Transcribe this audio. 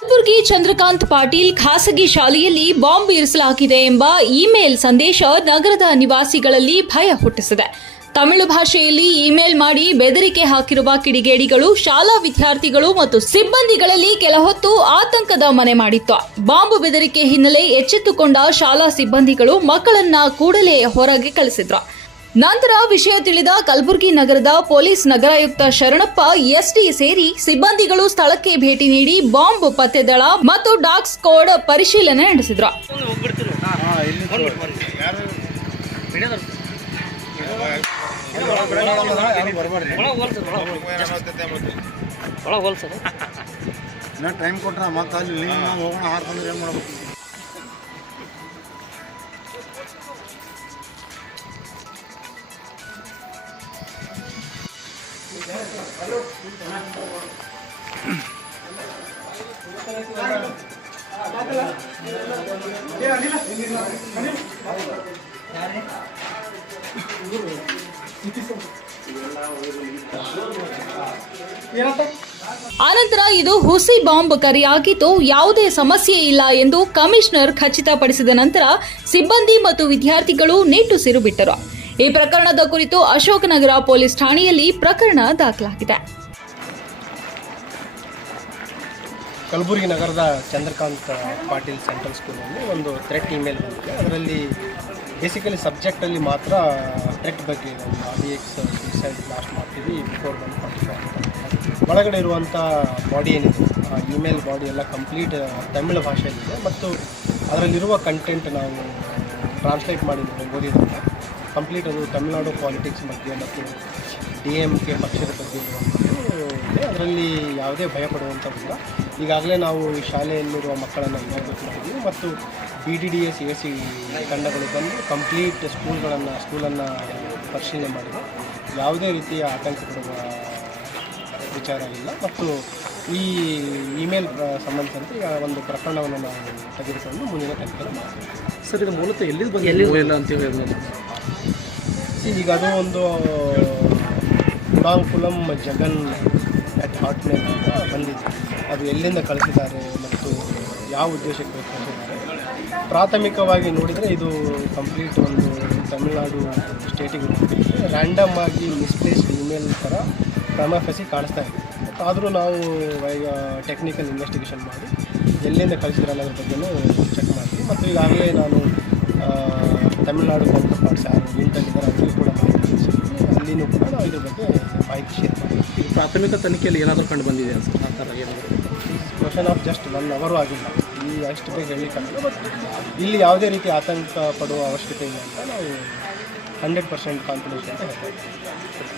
ಕಲಬುರಗಿ ಚಂದ್ರಕಾಂತ್ ಪಾಟೀಲ್ ಖಾಸಗಿ ಶಾಲೆಯಲ್ಲಿ ಬಾಂಬ್ ಇರಿಸಲಾಗಿದೆ ಎಂಬ ಇಮೇಲ್ ಸಂದೇಶ ನಗರದ ನಿವಾಸಿಗಳಲ್ಲಿ ಭಯ ಹುಟ್ಟಿಸಿದೆ. ತಮಿಳು ಭಾಷೆಯಲ್ಲಿ ಇಮೇಲ್ ಮಾಡಿ ಬೆದರಿಕೆ ಹಾಕಿರುವ ಕಿಡಿಗೇಡಿಗಳು, ಶಾಲಾ ವಿದ್ಯಾರ್ಥಿಗಳು ಮತ್ತು ಸಿಬ್ಬಂದಿಗಳಲ್ಲಿ ಕೆಲಹೊತ್ತು ಆತಂಕದ ಮನೆ ಮಾಡಿತ್ತು. ಬಾಂಬ್ ಬೆದರಿಕೆ ಹಿನ್ನೆಲೆ ಎಚ್ಚೆತ್ತುಕೊಂಡ ಶಾಲಾ ಸಿಬ್ಬಂದಿಗಳು ಮಕ್ಕಳನ್ನ ಕೂಡಲೇ ಹೊರಗೆ ಕಳಿಸಿದ್ರು. ನಂತರ ವಿಷಯ ತಿಳಿದ ಕಲಬುರಗಿ ನಗರದ ಪೊಲೀಸ್ ನಗರಾಯುಕ್ತ ಶರಣಪ್ಪ, ಎಸ್ಟಿ ಸೇರಿ ಸಿಬ್ಬಂದಿಗಳು ಸ್ಥಳಕ್ಕೆ ಭೇಟಿ ನೀಡಿ ಬಾಂಬ್ ಪತ್ತೆ ದಳ ಮತ್ತು ಡಾಕ್ಸ್ ಸ್ಕ್ವಾಡ್ ಪರಿಶೀಲನೆ ನಡೆಸಿದ್ರು. ಟೈಮ್ ಕೊಟ್ರ ಮತ್ತೆ ಮಾಡ್ಬೇಕು? ಆನಂತರ ಇದು ಹುಸಿ ಬಾಂಬ್ ಕರೆಯಾಗಿದ್ದು ಯಾವುದೇ ಸಮಸ್ಯೆ ಇಲ್ಲ ಎಂದು ಕಮಿಷನರ್ ಖಚಿತಪಡಿಸಿದ ನಂತರ ಸಿಬ್ಬಂದಿ ಮತ್ತು ವಿದ್ಯಾರ್ಥಿಗಳು ನಿಟ್ಟುಸಿರು ಬಿಟ್ಟರು. ಈ ಪ್ರಕರಣದ ಕುರಿತು ಅಶೋಕನಗರ ಪೊಲೀಸ್ ಠಾಣೆಯಲ್ಲಿ ಪ್ರಕರಣ ದಾಖಲಾಗಿದೆ. ಕಲಬುರಗಿ ನಗರದ ಚಂದ್ರಕಾಂತ್ ಪಾಟೀಲ್ ಸೆಂಟ್ರಲ್ ಸ್ಕೂಲಲ್ಲಿ ಒಂದು ಥ್ರೆಟ್ ಇಮೇಲ್ ಬಂದಿದೆ. ಅದರಲ್ಲಿ ಬೇಸಿಕಲಿ ಸಬ್ಜೆಕ್ಟಲ್ಲಿ ಮಾತ್ರ ಥ್ರೆಟ್ ಬಗ್ಗೆ ಒಂದು ಆರ್ ಎಕ್ಸ್ ಸೂಸೈಡ್ ಬ್ಲಾಸ್ಟ್ ಮಾಡ್ತೀವಿ ಬಿಫೋರ್ ಬಂದು ಫಾರ್ಟಿ ಒಳಗಡೆ ಇರುವಂಥ ಬಾಡಿ ಏನಿದೆ, ಆ ಇಮೇಲ್ ಬಾಡಿ ಎಲ್ಲ ಕಂಪ್ಲೀಟ್ ತಮಿಳು ಭಾಷೆಯಲ್ಲಿದೆ. ಮತ್ತು ಅದರಲ್ಲಿರುವ ಕಂಟೆಂಟ್ ನಾವು ಟ್ರಾನ್ಸ್ಲೇಟ್ ಮಾಡಿ ಓದಿದಾಗ ಕಂಪ್ಲೀಟ್ ಅದು ತಮಿಳುನಾಡು ಪಾಲಿಟಿಕ್ಸ್ ಬಗ್ಗೆ ಮತ್ತು ಡಿ ಎಂ ಕೆ ಪಕ್ಷದ ಬಗ್ಗೆ ಇರುವಂಥದ್ದು ಅದರಲ್ಲಿ ಯಾವುದೇ ಭಯ ಪಡುವಂಥದ್ದಿಲ್ಲ. ಈಗಾಗಲೇ ನಾವು ಈ ಶಾಲೆಯಲ್ಲಿರುವ ಮಕ್ಕಳನ್ನು ಇನ್ವಾಲ್ವ್ ಮಾಡಿದ್ದೀವಿ ಮತ್ತು B D D S A C ತಂಡಗಳು ಬಂದು ಕಂಪ್ಲೀಟ್ ಸ್ಕೂಲ್ಗಳನ್ನು ಸ್ಕೂಲನ್ನು ಪರಿಶೀಲನೆ ಮಾಡಿದೆ ಯಾವುದೇ ರೀತಿಯ ಆತಂಕ ಪಡುವ ವಿಚಾರ ಇಲ್ಲ. ಮತ್ತು ಈ ಇಮೇಲ್ ಸಂಬಂಧಿಸಿದಂತೆ ಈಗ ಒಂದು ಪ್ರಕರಣವನ್ನು ನಾವು ತೆಗೆದುಕೊಂಡು ಮುಂದಿನ ತನಿಖೆ ಮಾಡ್ತೀವಿ. ಸರ್ ಇದು ಮೂಲತಃ ಎಲ್ಲಿಂದ ಬಗ್ಗೆ ಇಲ್ಲ ಅಂತ ಹೇಳಿ ಈಗ ಅದು ಒಂದು ಕುಲಾಂಕುಲಂ ಜಗನ್ ಅಟ್ ಹಾಟ್ಮೇಲ್ ಅಂತ ಬಂದಿದೆ. ಅದು ಎಲ್ಲಿಂದ ಕಳಿಸಿದ್ದಾರೆ ಮತ್ತು ಯಾವ ಉದ್ದೇಶಕ್ಕೆ ಕಳಿಸಿದ್ದಾರೆ? ಪ್ರಾಥಮಿಕವಾಗಿ ನೋಡಿದರೆ ಇದು ಕಂಪ್ಲೀಟ್ ಒಂದು ತಮಿಳುನಾಡು ಸ್ಟೇಟಿಗೆ ರ್ಯಾಂಡಮ್ ಆಗಿ ಮಿಸ್ಪ್ಲೇಸ್ಡ್ ಇಮೇಲ್ ಥರ ಕ್ರಮಫಸಿ ಕಾಣಿಸ್ತಾ ಇದೆ. ಆದರೂ ನಾವು, ಈಗ ಟೆಕ್ನಿಕಲ್ ಇನ್ವೆಸ್ಟಿಗೇಷನ್ ಮಾಡಿ, ಎಲ್ಲಿಂದ ಕಳಿಸಿದ್ರೆ ಅನ್ನೋದ್ರ ಬಗ್ಗೆಯೂ ಚೆಕ್ ಮಾಡ್ತೀವಿ ಮತ್ತು ಈಗಾಗಲೇ ನಾನು ತಮಿಳುನಾಡು ಕೌಂಟರ್ ಪಾರ್ಟ್ಸ್ ಯಾರು ಇಂಟಲ್ಲಿದ್ದಾರೆ ಅವರಿಗೂ ಕೂಡ ಮಾಹಿತಿ ತಿಳಿಸಿದ್ವಿ ಅಲ್ಲಿನೂ ಕೂಡ ನಾವು ಇದ್ರ ಬಗ್ಗೆ ಮಾಹಿತಿ ಶೇರ್ ಮಾಡಿದ್ವಿ ಪ್ರಾಥಮಿಕ ತನಿಖೆಯಲ್ಲಿ ಏನಾದರೂ ಕಂಡು ಬಂದಿದೆ ಸರ್ ಆ ಥರ ಏನಾದರೂ ಕ್ವಶನ್ ಆಫ್ ಜಸ್ಟ್ ಒನ್ ಅವರು ಆಗಿಲ್ಲ. ಈ ಅಷ್ಟು ಬೇಗ ಹೇಳಲಿಕ್ಕಾಗಲ್ಲ ಬಟ್ ಇಲ್ಲಿ ಯಾವುದೇ ರೀತಿ ಆತಂಕ ಪಡುವ ಅವಶ್ಯಕತೆ ಇಲ್ಲ ಅಂತ ನಾವು ಹಂಡ್ರೆಡ್ ಪರ್ಸೆಂಟ್ ಕಾನ್ಫಿಡೆನ್ಸ್ ಅಂತ ಹೇಳ್ತೀವಿ